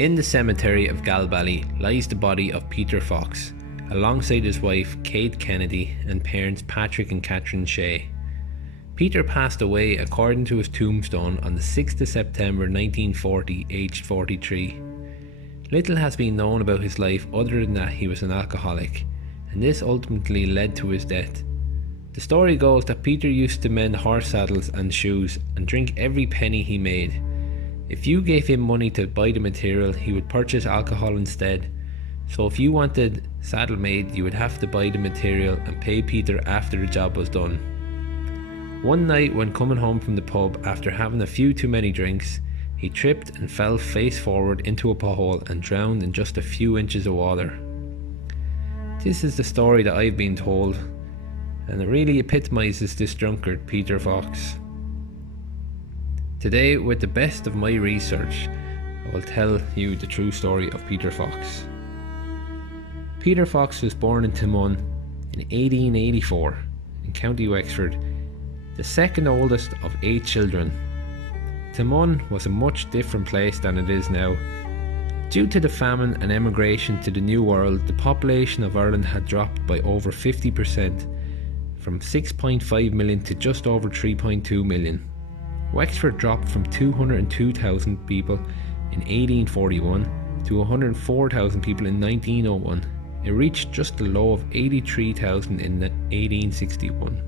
In the cemetery of Galbally lies the body of Peter Fox, alongside his wife Kate Kennedy and parents Patrick and Catherine Shea. Peter passed away according to his tombstone on the 6th of September 1940, aged 43. Little has been known about his life other than that he was an alcoholic, and this ultimately led to his death. The story goes that Peter used to mend horse saddles and shoes and drink every penny he made. If you gave him money to buy the material, he would purchase alcohol instead. So if you wanted saddle made, you would have to buy the material and pay Peter after the job was done. One night when coming home from the pub after having a few too many drinks, he tripped and fell face forward into a pothole and drowned in just a few inches of water. This is the story that I've been told, and it really epitomises this drunkard, Peter Fox. Today, with the best of my research, I will tell you the true story of Peter Fox. Peter Fox was born in Taghmon in 1884 in County Wexford, the second oldest of 8 children. Taghmon was a much different place than it is now. Due to the famine and emigration to the New World, the population of Ireland had dropped by over 50%, from 6.5 million to just over 3.2 million. Wexford dropped from 202,000 people in 1841 to 104,000 people in 1901. It reached just a low of 83,000 in 1861.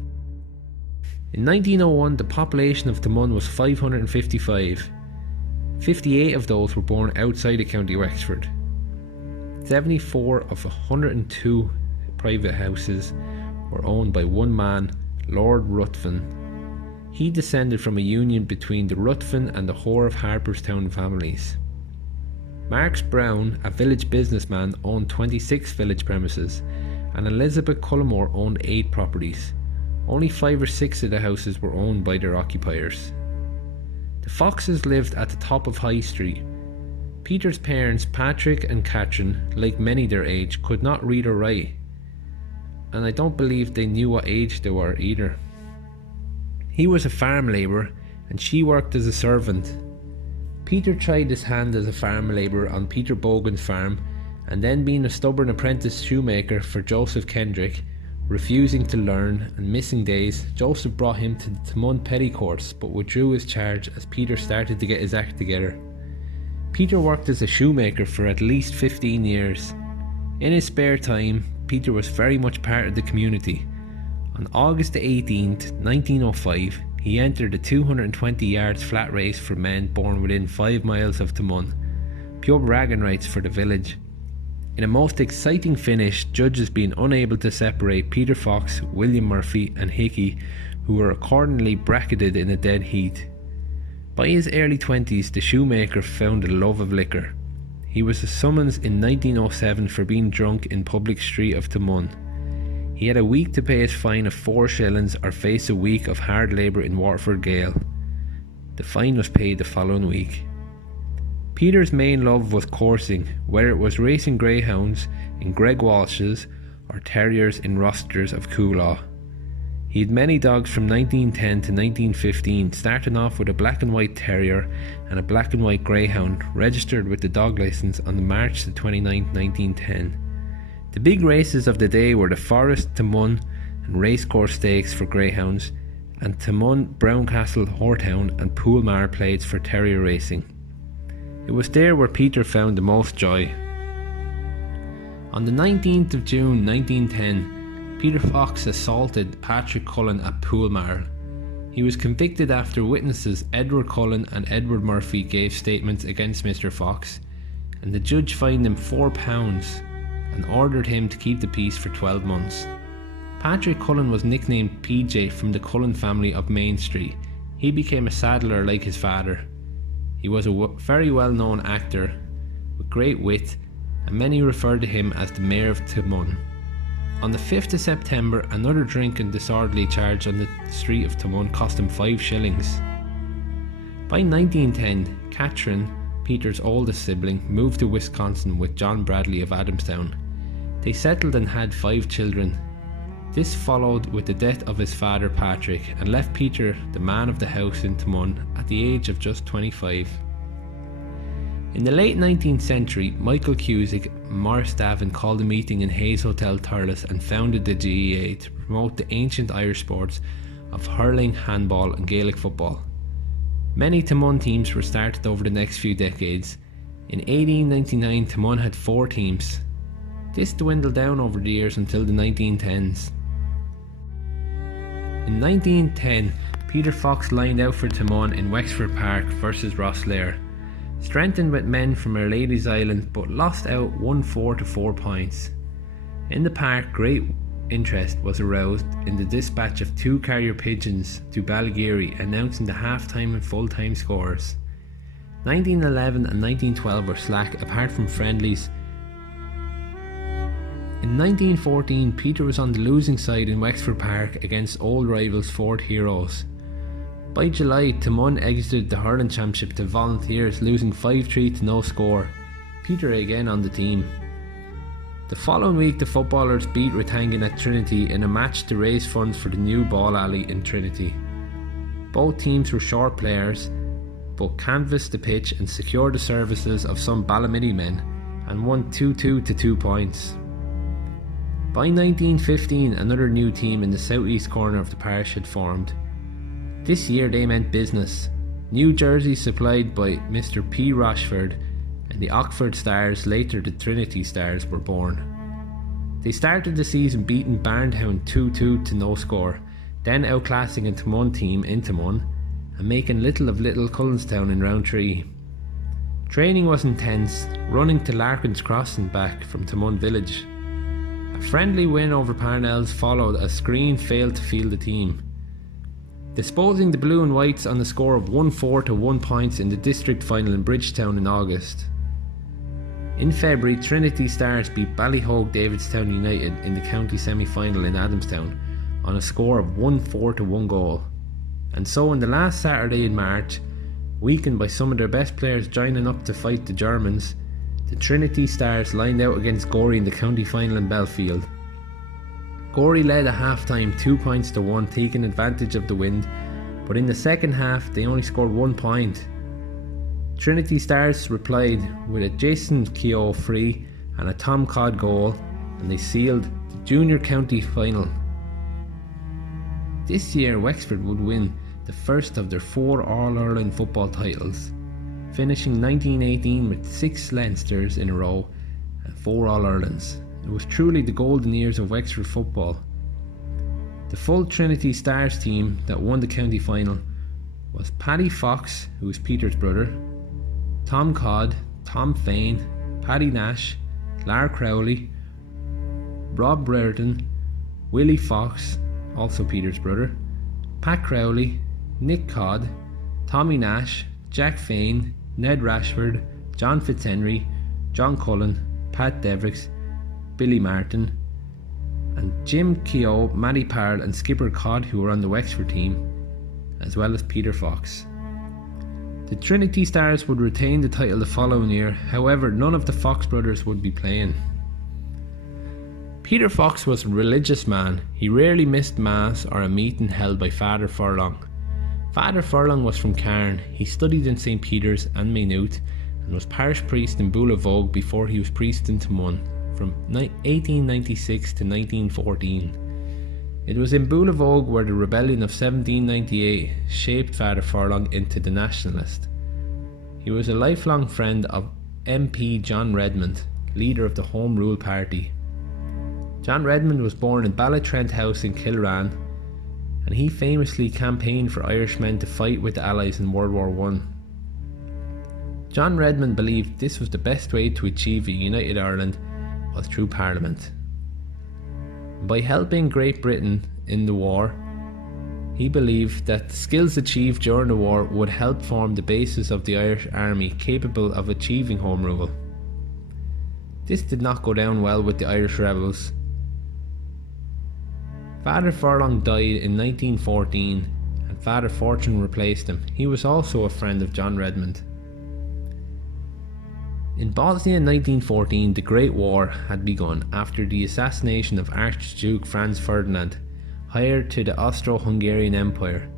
In 1901, the population of Taghmon was 555. 58 of those were born outside of County Wexford. 74 of 102 private houses were owned by one man, Lord Ruthven. He descended from a union between the Ruthven and the Hoare of Harperstown families. Marks Brown, a village businessman, owned 26 village premises, and Elizabeth Cullimore owned 8 properties. Only 5 or 6 of the houses were owned by their occupiers. The Foxes lived at the top of High Street. Peter's parents, Patrick and Catherine, like many their age, could not read or write, and I don't believe they knew what age they were either. He was a farm labourer and she worked as a servant. Peter tried his hand as a farm labourer on Peter Bogan's farm, and then being a stubborn apprentice shoemaker for Joseph Kendrick, refusing to learn and missing days, Joseph brought him to the Taghmon Petty Courts but withdrew his charge as Peter started to get his act together. Peter worked as a shoemaker for at least 15 years. In his spare time, Peter was very much part of the community. On August 18th, 1905, he entered the 220 yards flat race for men born within 5 miles of Taghmon, pure bragging rights for the village. In a most exciting finish, judges being unable to separate Peter Fox, William Murphy and Hickey, who were accordingly bracketed in a dead heat. By his early 20s, the shoemaker found a love of liquor. He was summoned in 1907 for being drunk in public street of Taghmon. He had a week to pay his fine of 4 shillings or face a week of hard labour in Waterford Gaol. The fine was paid the following week. Peter's main love was coursing, whether it was racing greyhounds in Greg Walsh's or terriers in Rosters of Coolaw. He had many dogs from 1910 to 1915, starting off with a black and white terrier and a black and white greyhound registered with the dog licence on the March 29, 1910. The big races of the day were the Forest, Taghmon and Racecourse Stakes for greyhounds, and Taghmon, Browncastle, Hortown and Poolmar plates for terrier racing. It was there where Peter found the most joy. On the 19th of June 1910, Peter Fox assaulted Patrick Cullen at Poolmar. He was convicted after witnesses Edward Cullen and Edward Murphy gave statements against Mr. Fox, and the judge fined him £4 and ordered him to keep the peace for 12 months. Patrick Cullen was nicknamed PJ from the Cullen family of Main Street. He became a saddler like his father. He was a very well-known actor with great wit, and many referred to him as the Mayor of Taghmon. On the 5th of September, another drink and disorderly charge on the street of Taghmon cost him 5 shillings. By 1910, Catherine, Peter's oldest sibling, moved to Wisconsin with John Bradley of Adamstown. They settled and had 5 children. This followed with the death of his father Patrick and left Peter the man of the house in Taghmon at the age of just 25. In the late 19th century, Michael Cusick and Morris Davin called a meeting in Hayes Hotel, Thurles, and founded the GAA to promote the ancient Irish sports of hurling, handball and Gaelic football. Many Taghmon teams were started over the next few decades. In 1899, Taghmon had 4 teams. This dwindled down over the years until the 1910s. In 1910, Peter Fox lined out for Taghmon in Wexford Park versus Rosslare. Strengthened with men from Our Lady's Island, but lost out 1-4 to 4 points. In the park, great interest was aroused in the dispatch of 2 carrier pigeons to Ballygeary announcing the half-time and full-time scores. 1911 and 1912 were slack apart from friendlies. In 1914, Peter was on the losing side in Wexford Park against old rivals Fort Heroes. By July, Taghmon exited the hurling championship to volunteers, losing 5-3 to no score. Peter again on the team. The following week, the footballers beat Rathangan at Trinity in a match to raise funds for the new ball alley in Trinity. Both teams were short players, but canvassed the pitch and secured the services of some Ballymity men and won 2-2 to 2 points. By 1915, another new team in the southeast corner of the parish had formed. This year they meant business. New jerseys supplied by Mr. P. Rochford and the Oxford Stars, later the Trinity Stars, were born. They started the season beating Barntown 2-2 to no score, then outclassing a Taghmon team in Taghmon and making little of Little Cullenstown in round 3. Training was intense, running to Larkin's Cross and back from Taghmon village. A friendly win over Parnells followed as Screen failed to field the team, disposing the Blue and Whites on the score of 1-4 to 1 points in the district final in Bridgetown in August. In February, Trinity Stars beat Ballyhogue Davidstown United in the county semi-final in Adamstown on a score of 1-4 to 1 goal. And so on the last Saturday in March, weakened by some of their best players joining up to fight the Germans, the Trinity Stars lined out against Gorey in the county final in Belfield. Gorey led at half-time 2 points to 1, taking advantage of the wind, but in the second half they only scored 1 point. Trinity Stars replied with a Jason Keogh free and a Tom Codd goal, and they sealed the junior county final. This year Wexford would win the first of their 4 All-Ireland football titles, finishing 1918 with 6 Leinsters in a row and 4 All-Irelands. It was truly the golden years of Wexford football. The full Trinity Stars team that won the county final was Paddy Fox, who was Peter's brother, Tom Codd, Tom Fain, Paddy Nash, Lar Crowley, Rob Brereton, Willie Fox, also Peter's brother, Pat Crowley, Nick Codd, Tommy Nash, Jack Fain, Ned Rashford, John Fitzhenry, John Cullen, Pat Devricks, Billy Martin, and Jim Keogh, Matty Parle and Skipper Codd, who were on the Wexford team, as well as Peter Fox. The Trinity Stars would retain the title the following year, however none of the Fox brothers would be playing. Peter Fox was a religious man. He rarely missed mass or a meeting held by Father Furlong. Father Furlong was from Cairn. He studied in St. Peter's and Maynooth and was parish priest in Boulavogue before he was priest in Taghmon from 1896 to 1914. It was in Boulavogue where the rebellion of 1798 shaped Father Furlong into the nationalist. He was a lifelong friend of MP John Redmond, leader of the Home Rule Party. John Redmond was born in Ballatrent House in Kilran, and he famously campaigned for Irishmen to fight with the Allies in World War I. John Redmond believed this was the best way to achieve a united Ireland was through Parliament. By helping Great Britain in the war, he believed that the skills achieved during the war would help form the basis of the Irish Army capable of achieving Home Rule. This did not go down well with the Irish rebels. Father Furlong died in 1914 and Father Fortune replaced him. He was also a friend of John Redmond. In Bosnia in 1914, the Great War had begun after the assassination of Archduke Franz Ferdinand, heir to the Austro-Hungarian Empire.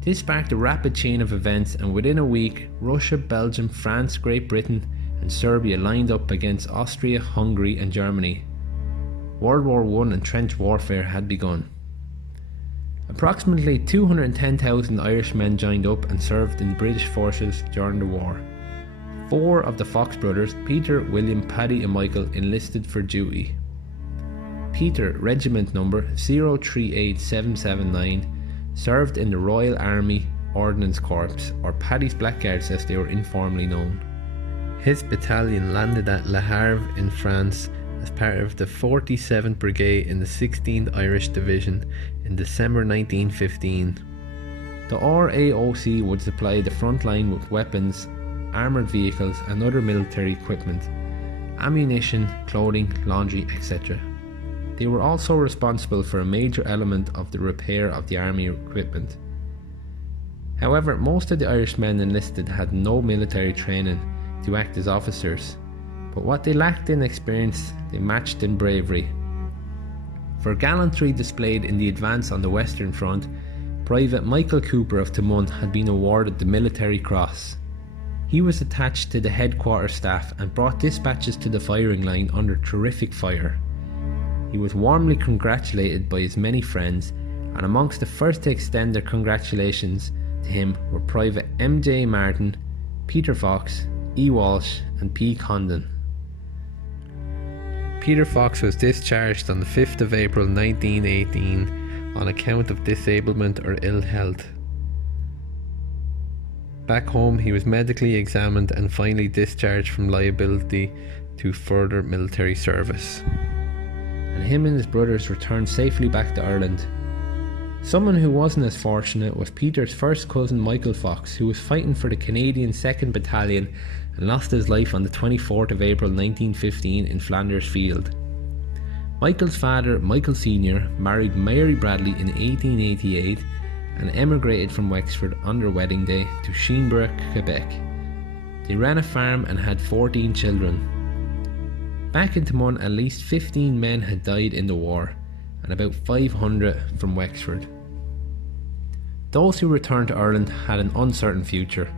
This sparked a rapid chain of events, and within a week, Russia, Belgium, France, Great Britain and Serbia lined up against Austria, Hungary and Germany. World War I and trench warfare had begun. Approximately 210,000 Irish men joined up and served in British forces during the war. 4 of the Fox brothers, Peter, William, Paddy and Michael, enlisted for duty. Peter, regiment number 038779, served in the Royal Army Ordnance Corps, or Paddy's Blackguards as they were informally known. His battalion landed at Le Havre in France as part of the 47th Brigade in the 16th Irish Division in December 1915. The RAOC would supply the front line with weapons, armoured vehicles and other military equipment, ammunition, clothing, laundry, etc. They were also responsible for a major element of the repair of the army equipment. However, most of the Irish men enlisted had no military training to act as officers, but what they lacked in experience, they matched in bravery. For gallantry displayed in the advance on the Western Front, Private Michael Cooper of Taghmon had been awarded the Military Cross. He was attached to the headquarters staff and brought dispatches to the firing line under terrific fire. He was warmly congratulated by his many friends, and amongst the first to extend their congratulations to him were Private M.J. Martin, Peter Fox, E. Walsh and P. Condon. Peter Fox was discharged on the 5th of April 1918 on account of disablement or ill health. Back home he was medically examined and finally discharged from liability to further military service. And him and his brothers returned safely back to Ireland. Someone who wasn't as fortunate was Peter's first cousin Michael Fox, who was fighting for the Canadian 2nd Battalion and lost his life on the 24th of April 1915 in Flanders Field. Michael's father, Michael Sr., married Mary Bradley in 1888 and emigrated from Wexford on their wedding day to Shinborough, Quebec. They ran a farm and had 14 children. Back in Taghmon, at least 15 men had died in the war, and about 500 from Wexford. Those who returned to Ireland had an uncertain future.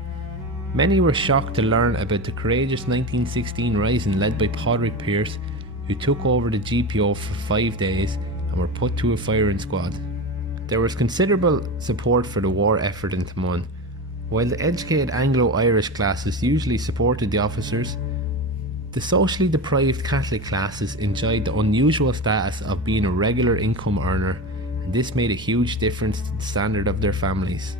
Many were shocked to learn about the courageous 1916 rising led by Padraig Pearse, who took over the GPO for 5 days and were put to a firing squad. There was considerable support for the war effort in Taghmon. While the educated Anglo-Irish classes usually supported the officers, the socially deprived Catholic classes enjoyed the unusual status of being a regular income earner, and this made a huge difference to the standard of their families.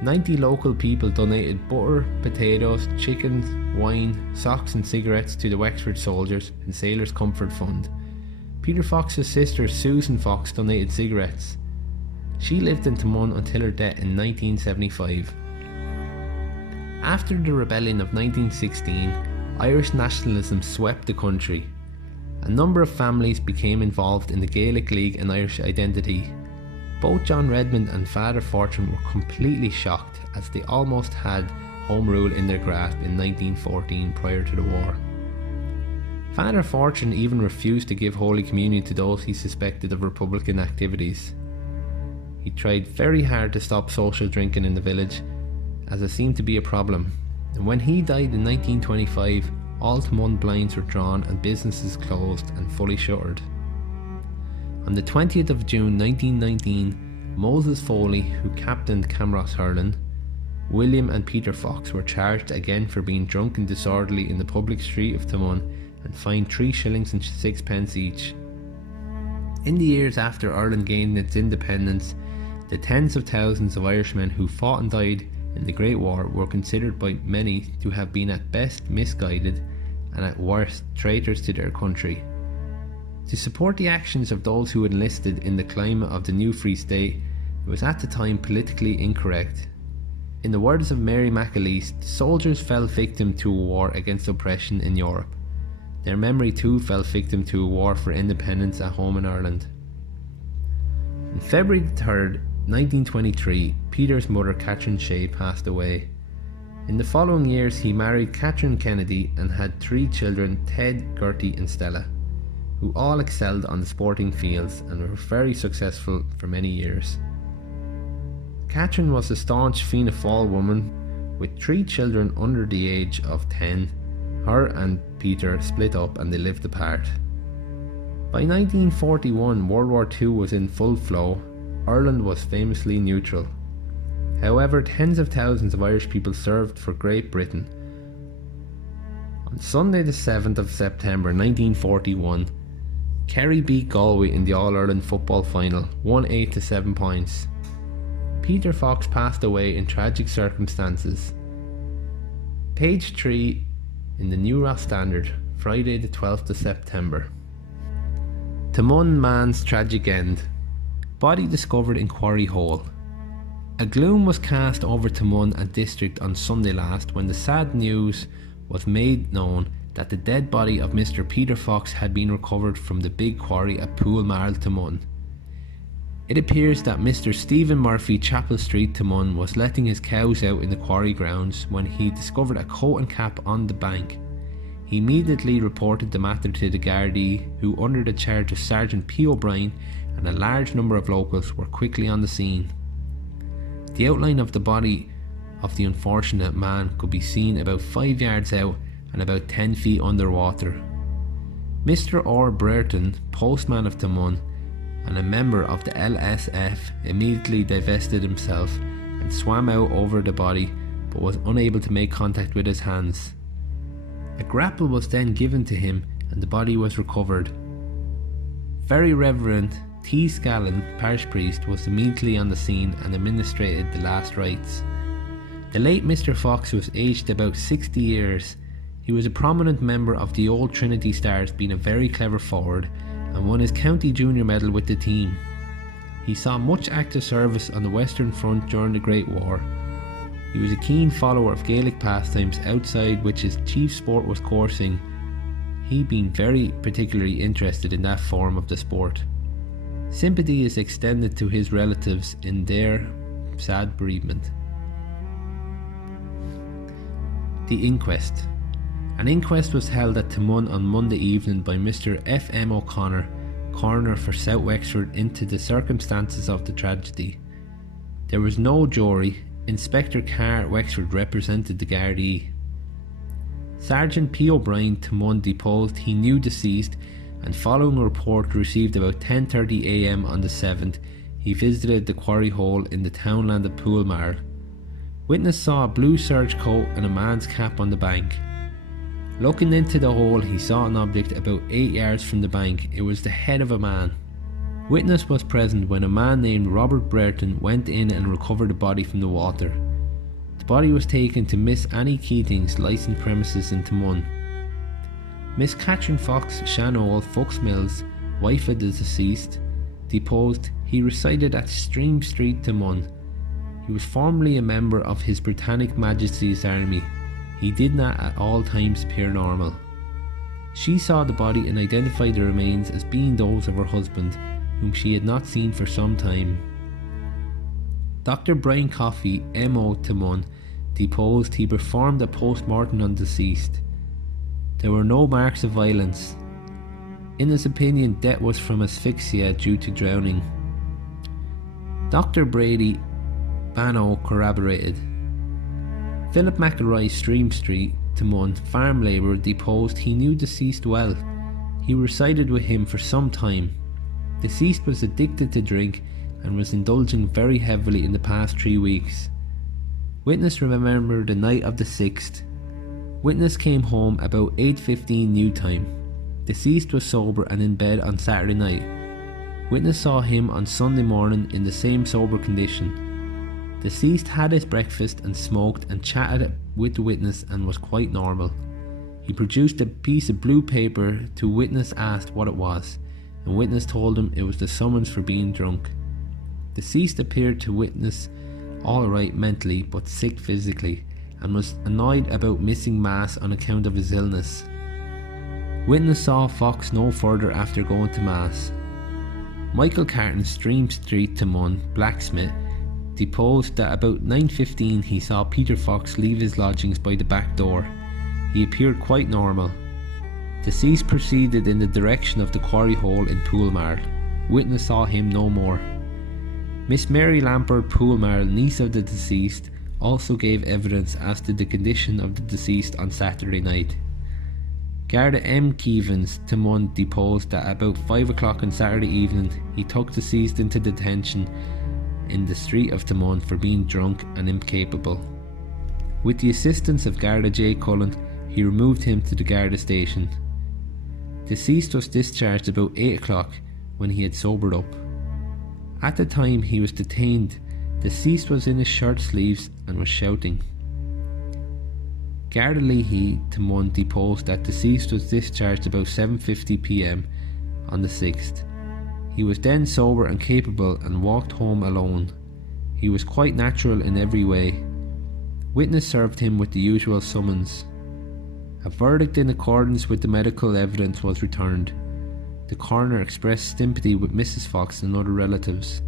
90 local people donated butter, potatoes, chickens, wine, socks and cigarettes to the Wexford Soldiers and Sailors Comfort Fund. Peter Fox's sister Susan Fox donated cigarettes. She lived in Taghmon until her death in 1975. After the rebellion of 1916, Irish nationalism swept the country. A number of families became involved in the Gaelic League and Irish identity. Both John Redmond and Father Fortune were completely shocked, as they almost had Home Rule in their grasp in 1914 prior to the war. Father Fortune even refused to give Holy Communion to those he suspected of Republican activities. He tried very hard to stop social drinking in the village, as it seemed to be a problem, and when he died in 1925, all Taghmon blinds were drawn and businesses closed and fully shuttered. On the 20th of June 1919, Moses Foley, who captained Camross Hurling, William and Peter Fox were charged again for being drunk and disorderly in the public street of Taghmon and fined 3 shillings and 6 each. In the years after Ireland gained its independence, the tens of thousands of Irishmen who fought and died in the Great War were considered by many to have been at best misguided and at worst traitors to their country. To support the actions of those who enlisted in the climate of the new Free State, it was at the time politically incorrect. In the words of Mary McAleese, soldiers fell victim to a war against oppression in Europe. Their memory too fell victim to a war for independence at home in Ireland. On February 3rd, 1923, Peter's mother Catherine Shea passed away. In the following years he married Catherine Kennedy and had 3 children, Ted, Gertie and Stella, who all excelled on the sporting fields and were very successful for many years. Catherine was a staunch Fianna Fáil woman with 3 children under the age of 10 Her and Peter split up and they lived apart. By 1941, World War II was in full flow. Ireland was famously neutral. However, tens of thousands of Irish people served for Great Britain. On Sunday the 7th of September 1941, Kerry beat Galway in the All-Ireland football final, 1-8 to 7 points. Peter Fox passed away in tragic circumstances. Page 3 in the New Ross Standard, Friday the 12th of September. Taghmon man's tragic end. Body discovered in quarry hole. A gloom was cast over Taghmon and district on Sunday last when the sad news was made known that the dead body of Mr. Peter Fox had been recovered from the big quarry at Poolmarl, Taghmon. It appears that Mr. Stephen Murphy, Chapel Street, Taghmon, was letting his cows out in the quarry grounds when he discovered a coat and cap on the bank. He immediately reported the matter to the Gardaí, who, under the charge of Sergeant P. O'Brien and a large number of locals, were quickly on the scene. The outline of the body of the unfortunate man could be seen about 5 yards out and about 10 feet underwater. Mr. R. Brereton, postman of Taghmon and a member of the LSF, immediately divested himself and swam out over the body, but was unable to make contact with his hands. A grapple was then given to him and the body was recovered. Very Reverend T. Scallon, parish priest, was immediately on the scene and administered the last rites. The late Mr. Fox was aged about 60 years. He was a prominent member of the Old Trinity Stars, being a very clever forward, and won his county junior medal with the team. He saw much active service on the Western Front during the Great War. He was a keen follower of Gaelic pastimes, outside which his chief sport was coursing, he being very particularly interested in that form of the sport. Sympathy is extended to his relatives in their sad bereavement. The inquest. An inquest was held at Taghmon on Monday evening by Mr. F. M. O'Connor, coroner for South Wexford, into the circumstances of the tragedy. There was no jury. Inspector Carr, Wexford, represented the Gardaí. Sergeant P. O'Brien, Taghmon, deposed he knew deceased, and following a report received about 10:30 a.m. on the 7th, he visited the quarry hole in the townland of Poolmarl. Witness saw a blue serge coat and a man's cap on the bank. Looking into the hole, he saw an object about 8 yards from the bank. It was the head of a man. Witness was present when a man named Robert Brereton went in and recovered the body from the water. The body was taken to Miss Annie Keating's licensed premises in Taghmon. Miss Catherine Fox Shanole Fox Mills, wife of the deceased, deposed he resided at Stream Street, Taghmon. He was formerly a member of His Britannic Majesty's Army. He did not at all times appear normal. She saw the body and identified the remains as being those of her husband, whom she had not seen for some time. Dr. Brian Coffey, M.O. Taghmon, deposed he performed a post-mortem on deceased. There were no marks of violence. In his opinion, death was from asphyxia due to drowning. Dr. Brady Bano corroborated. Philip McElroy, Stream Street, Taghmon, farm labourer, deposed he knew deceased well. He resided with him for some time. Deceased was addicted to drink and was indulging very heavily in the past 3 weeks. Witness remembered the night of the 6th. Witness came home about 8:15 new time. Deceased was sober and in bed on Saturday night. Witness saw him on Sunday morning in the same sober condition. Deceased had his breakfast and smoked and chatted with the witness and was quite normal. He produced a piece of blue paper to witness, asked what it was, and witness told him it was the summons for being drunk. Deceased appeared to witness alright mentally but sick physically, and was annoyed about missing mass on account of his illness. Witness saw Fox no further after going to mass. Michael Carton, Stream Street, Taghmon, blacksmith, deposed that about 9:15 he saw Peter Fox leave his lodgings by the back door. He appeared quite normal. Deceased proceeded in the direction of the quarry hole in Poolmarl. Witness saw him no more. Miss Mary Lampert Poolmarl, niece of the deceased, also gave evidence as to the condition of the deceased on Saturday night. Garda M. Keevans Taghmon deposed that about 5 o'clock on Saturday evening he took deceased into detention in the street of Taghmon for being drunk and incapable. With the assistance of Garda J. Cullen, he removed him to the Garda station. Deceased was discharged about 8 o'clock when he had sobered up. At the time he was detained, deceased was in his shirt sleeves and was shouting. Garda Leahy Taghmon deposed that deceased was discharged about 7:50 p.m. on the 6th. He was then sober and capable and walked home alone. He was quite natural in every way. Witness served him with the usual summons. A verdict in accordance with the medical evidence was returned. The coroner expressed sympathy with Mrs. Fox and other relatives.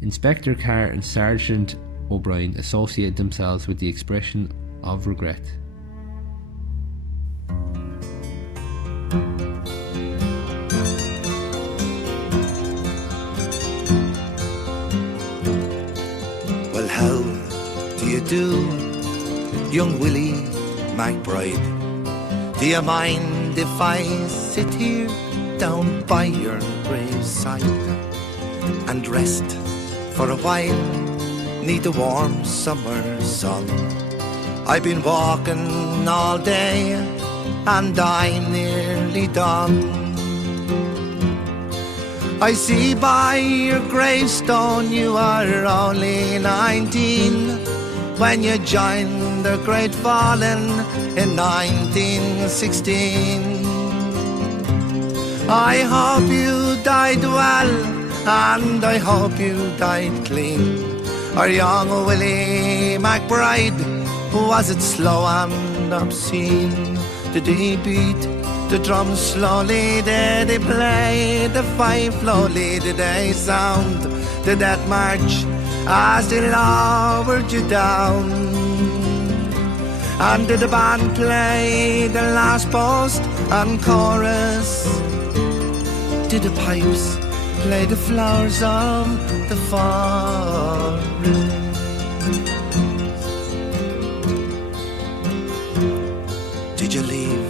Inspector Carr and Sergeant O'Brien associated themselves with the expression of regret. Well, how do you do, young Willie McBride? Do you mind if I sit here down by your graveside and rest for a while, neath the warm summer sun? I've been walking all day and I'm nearly done. I see by your gravestone you are only 19 when you joined the Great Fallen in 1916. I hope you died well and I hope you died clean. Our young Willie McBride, was it slow and obscene? Did he beat the drum slowly? Did he play the fife slowly? Did they sound the death march as they lowered you down? And did the band play the last post and chorus? Did the pipes play the flowers of the forest? Did you leave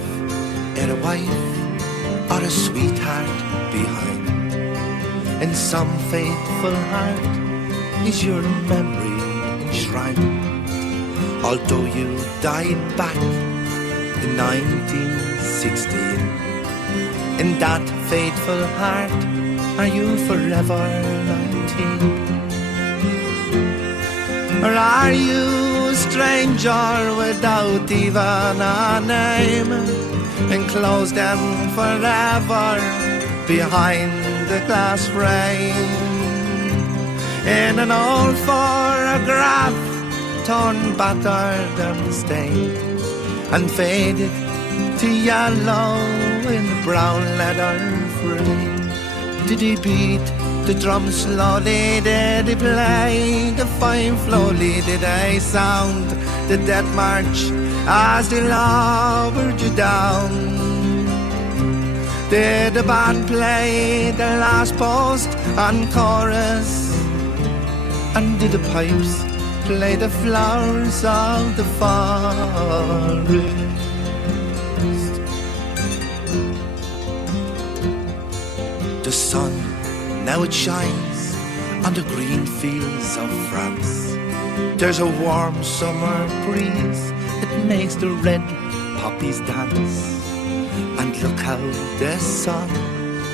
a wife or a sweetheart behind? In some faithful heart is your memory enshrined. Although you died back in 1916, in that faithful heart are you forever 19? Or are you a stranger without even a name, enclosed and forever behind the glass frame? In an old photograph, torn, battered and stained, and faded to yellow in the brown leather frame. Did he beat the drum slowly? Did he play the fife slowly? Did they sound the death march as they lowered you down? Did the band play the last post and chorus? And did the pipes play the flowers of the forest? The sun, now it shines on the green fields of France. There's a warm summer breeze, it makes the red poppies dance. And look how the sun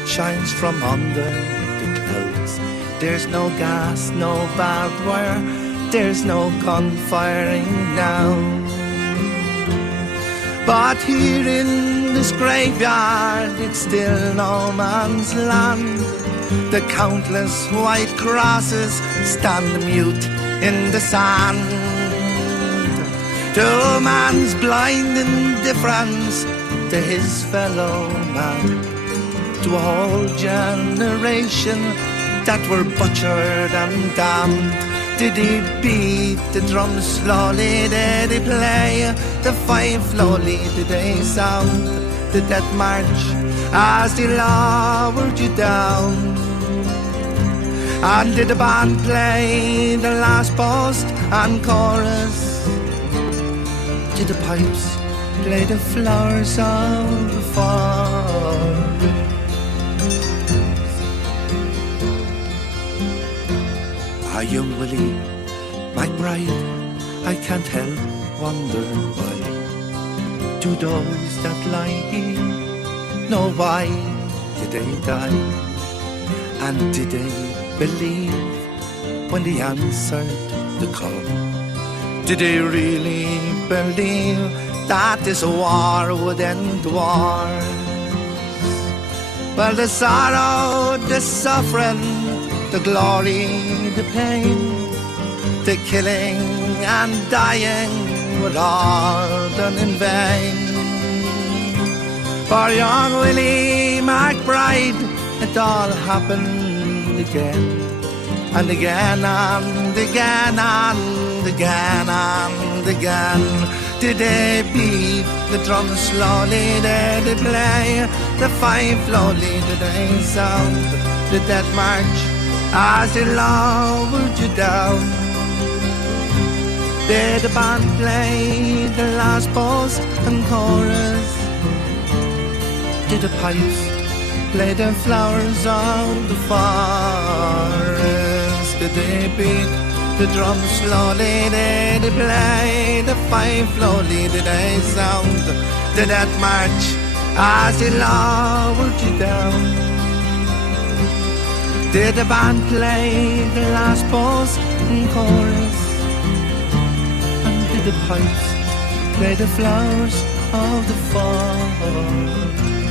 shines from under the clouds. There's no gas, no barbed wire, there's no gunfiring now. But here in this graveyard, it's still no man's land. The countless white crosses stand mute in the sand. To man's blind indifference to his fellow man, to a whole generation that were butchered and damned. Did he beat the drum slowly? Did he play the fife slowly? Did they sound the death march as they lowered you down? And did the band play the last post and chorus? Did the pipes play the flowers of the forest. Ah, young Willie McBride, I can't help wonder why to those that lie here know why did they die, and did they believe when they answered the call? Did they really believe that this war would end wars? Well, the sorrow, the suffering, the glory, the pain, the killing and dying were all done in vain. For young Willie McBride, it all happened again, and again and again and again and again. Did they beat the drum slowly? Did they play the fife slowly? Did they sound the death march as they lowered you down? Did the band play the last post and chorus? Did the pipes play the flowers of the forest? Did they beat the drum slowly? Did they play the fife slowly? Did they sound the death march as they lowered you down? Did the band play the last post and chorus? And did the pipes play the flowers of the forest?